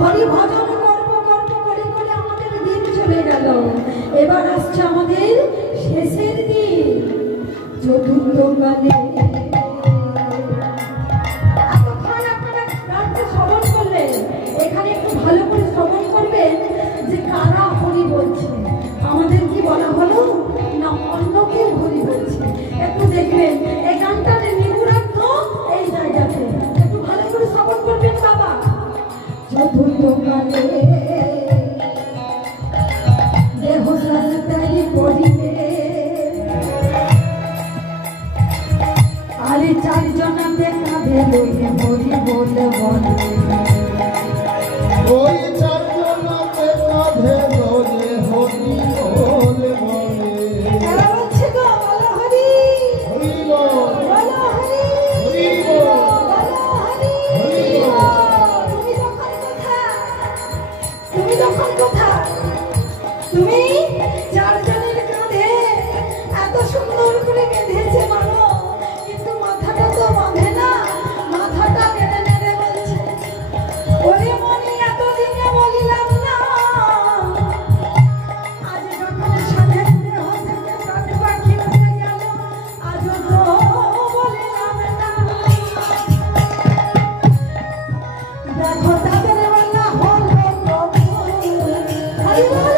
হরি ভজন গল্প গল্প করে করে আমাদের দিন চলে গেল। এবার আসছে আমাদের শেষের দিন, চতুর্থ কালে। এতক্ষণ আপনারা গানটা শ্রবণ করলেন, এখানে একটু ভালো করে শ্রবণ করবেন যে কারা হরি বলছে। আমাদের কি বলা হলো না অন্য কেউ হরি বলছে? একটু দেখবেন এই গানটার নিগুড়ার্থ এই জায়গাতে, একটু ভালো করে শ্রবণ করবেন বাবা। চতুর্থ কালে দেহ শাস্ত্রাদি পড়িবে, আরে চারজনাতে কাঁধে লইয়ে হরি বলে বলে, ওই চারজনাতে কাঁধে লইয়ে হরি বলে বলে। এরা বলছে গো বলো হরি, হরি বল, বলো হরি, হরি বল, বলো হরি। তুমি যখন কোথায়, তুমি যখন কোথায়, তুমি চারজনের কাঁধে এত সুন্দর করে বেঁধেছে মানো, কিন্তু মাথাটা তো বাঁধে না, মাথাটা নেড়ে নেড়ে বলছে ওরে মনি এতদিনে বলিলাম না, আজ যখন সাথে দেহ থেকে প্রাণ পাখি উঠে গেল, আজ তো বলিলাম না। দেখো তাদের বেলা হলো প্রভু, হরি বল।